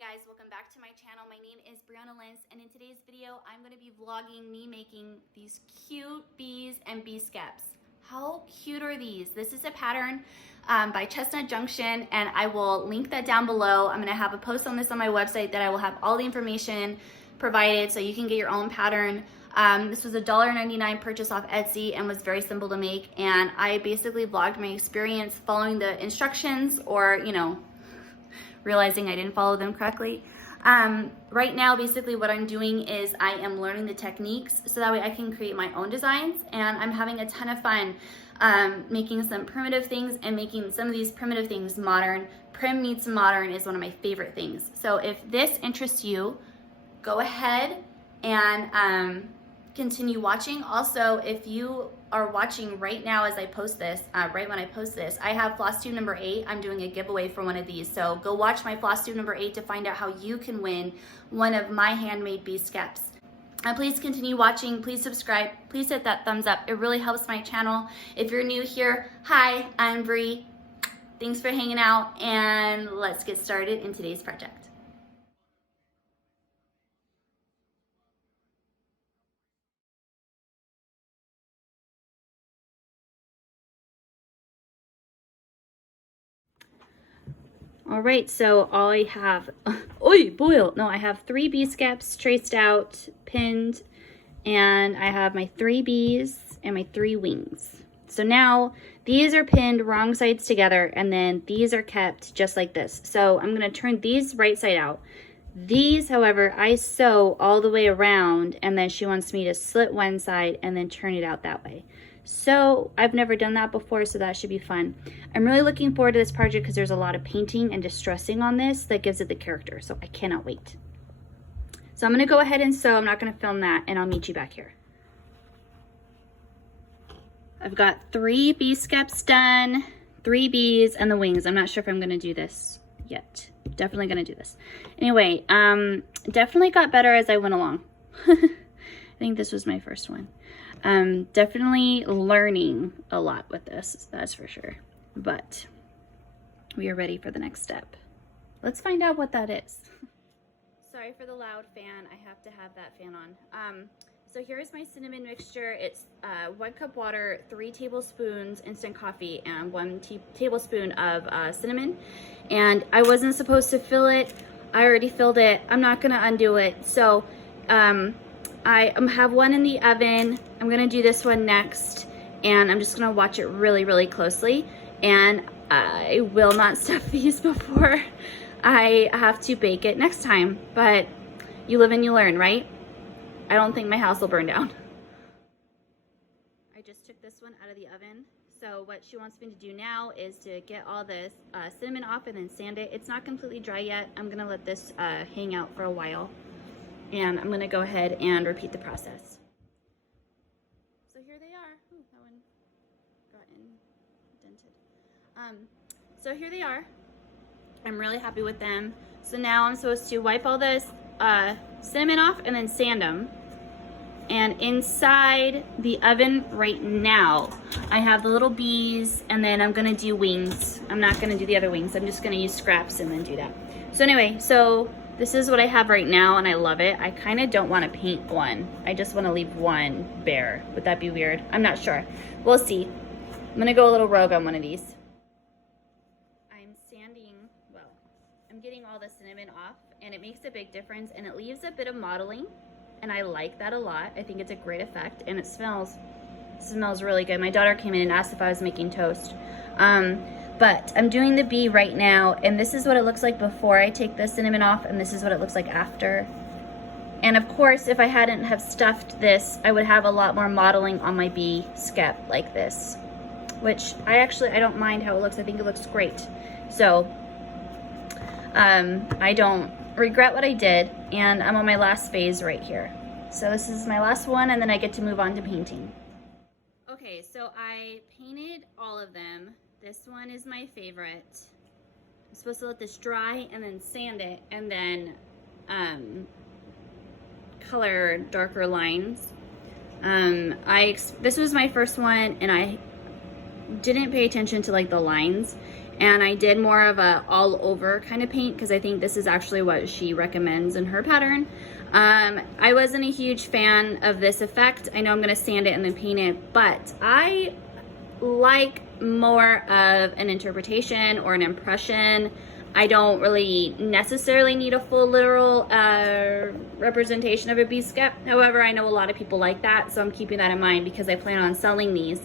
guys, welcome back to my channel. My name is Brianna Lentz, and in today's video I'm going to be vlogging me making these cute bees and Beeskeps. How cute are these? This is a pattern by Chestnut Junction, and I will link that down below. I'm going to have a post on this on my website that I will have all the information provided so you can get your own pattern. This was a $1.99 purchase off Etsy and was very simple to make, and I basically vlogged my experience following the instructions, or realizing I didn't follow them correctly. Right now, basically what I'm doing is I am learning the techniques so that way I can create my own designs, and I'm having a ton of fun making some primitive things and making some of these primitive things modern. Prim meets modern is one of my favorite things. So if this interests you, go ahead and continue watching. Also, if you are watching right now as I post this, right when I post this, I have floss tube number 8. I'm doing a giveaway for one of these. So go watch my floss tube number 8 to find out how you can win one of my handmade Beeskeps. Please continue watching. Please subscribe. Please hit that thumbs up. It really helps my channel. If you're new here, hi, I'm Bri. Thanks for hanging out, and let's get started in today's project. All right, so I have, I have 3 Beeskeps traced out, pinned, and I have my 3 bees and my 3 wings. So now these are pinned wrong sides together, and then these are kept just like this. So I'm gonna turn these right side out. These, however, I sew all the way around, and then she wants me to slit one side and then turn it out that way. So I've never done that before, so that should be fun. I'm really looking forward to this project because there's a lot of painting and distressing on this that gives it the character, so I cannot wait. So I'm gonna go ahead and sew. I'm not gonna film that, and I'll meet you back here. I've got 3 Beeskeps done, 3 bees, and the wings. I'm not sure if I'm gonna do this yet. Definitely gonna do this. Anyway, definitely got better as I went along. I think this was my first one. Definitely learning a lot with this, that's for sure. But we are ready for the next step. Let's find out what that is. Sorry for the loud fan. I have to have that fan on. So here's my cinnamon mixture. It's 1 cup water, 3 tablespoons instant coffee, and 1 tablespoon of cinnamon. And I wasn't supposed to fill it. I already filled it. I'm not gonna undo it. So I have one in the oven. I'm gonna do this one next, and I'm just gonna watch it really, really closely. And I will not stuff these before I have to bake it next time, but you live and you learn, right? I don't think my house will burn down. I just took this one out of the oven. So what she wants me to do now is to get all this cinnamon off and then sand it. It's not completely dry yet. I'm gonna let this hang out for a while. And I'm going to go ahead and repeat the process. So here they are. Ooh, that one got indented. So here they are. I'm really happy with them. So now I'm supposed to wipe all this cinnamon off and then sand them. And inside the oven right now, I have the little bees, and then I'm going to do wings. I'm not going to do the other wings. I'm just going to use scraps and then do that. So anyway, this is what I have right now, and I love it. I kind of don't want to paint one. I just want to leave one bare. Would that be weird? I'm not sure. We'll see. I'm going to go a little rogue on one of these. I'm sanding, I'm getting all the cinnamon off, and it makes a big difference, and it leaves a bit of mottling, and I like that a lot. I think it's a great effect, and it smells really good. My daughter came in and asked if I was making toast. But I'm doing the bee right now, and this is what it looks like before I take the cinnamon off, and this is what it looks like after. And of course, if I hadn't have stuffed this, I would have a lot more modeling on my Beeskep like this, which I don't mind how it looks. I think it looks great. So I don't regret what I did, and I'm on my last phase right here. So this is my last one, and then I get to move on to painting. Okay, so I painted all of them. This one is my favorite. I'm supposed to let this dry and then sand it, and then color darker lines. This was my first one, and I didn't pay attention to like the lines, And I did more of a all over kind of paint because I think this is actually what she recommends in her pattern. I wasn't a huge fan of this effect. I know I'm gonna sand it and then paint it, but I like more of an interpretation or an impression. I don't really necessarily need a full literal representation of a Beeskep. However, I know a lot of people like that, so I'm keeping that in mind because I plan on selling these.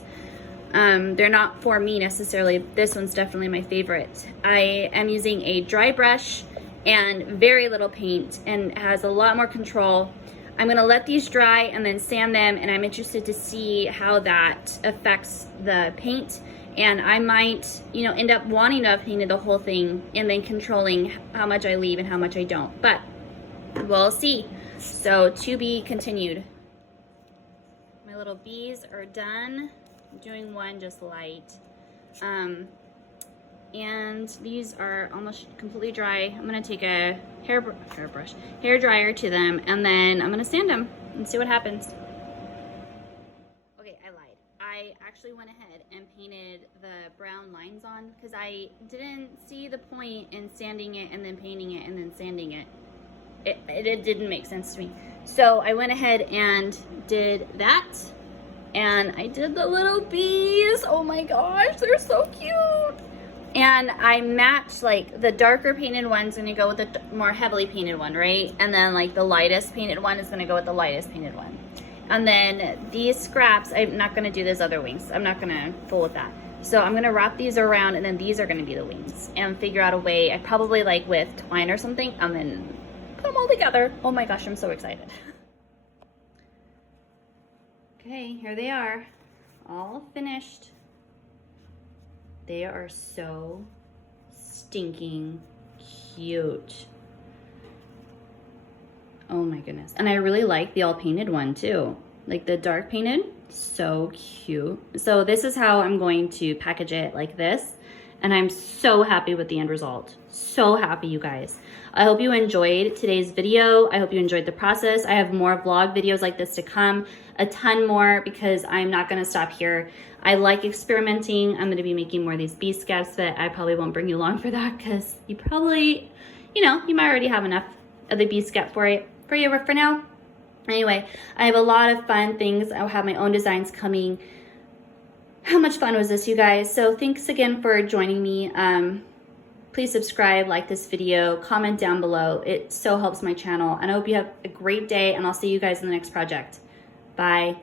They're not for me necessarily. This one's definitely my favorite. I am using a dry brush and very little paint, and it has a lot more control. I'm gonna let these dry and then sand them, and I'm interested to see how that affects the paint. And I might, you know, end up wanting to have painted the whole thing and then controlling how much I leave and how much I don't. But we'll see. So to be continued. My little bees are done. I'm doing one just light. And these are almost completely dry. I'm gonna take a hair dryer to them, and then I'm gonna sand them and see what happens. Okay, I lied. I actually went ahead and painted the brown lines on because I didn't see the point in sanding it and then painting it and then sanding it. It didn't make sense to me. So I went ahead and did that, and I did the little bees. Oh my gosh, they're so cute. And I matched, like, the darker painted one's gonna go with the more heavily painted one, right? And then like the lightest painted one is gonna go with the lightest painted one. And then these scraps, I'm not gonna do those other wings. I'm not gonna fool with that. So I'm gonna wrap these around, and then these are gonna be the wings, and figure out a way, I probably like with twine or something, and then put them all together. Oh my gosh, I'm so excited. Okay, here they are, all finished. They are so stinking cute. Oh my goodness. And I really like the all painted one too. Like the dark painted, so cute. So this is how I'm going to package it, like this. And I'm so happy with the end result. So happy, you guys. I hope you enjoyed today's video. I hope you enjoyed the process. I have more vlog videos like this to come, a ton more, because I'm not gonna stop here. I like experimenting. I'm gonna be making more of these Beeskeps, but I probably won't bring you along for that because you probably, you know, you might already have enough of the Beeskep for you for now. Anyway, I have a lot of fun things. I'll have my own designs coming. How much fun was this, you guys? So thanks again for joining me. Please subscribe, like this video, comment down below. It so helps my channel. And I hope you have a great day, and I'll see you guys in the next project. Bye.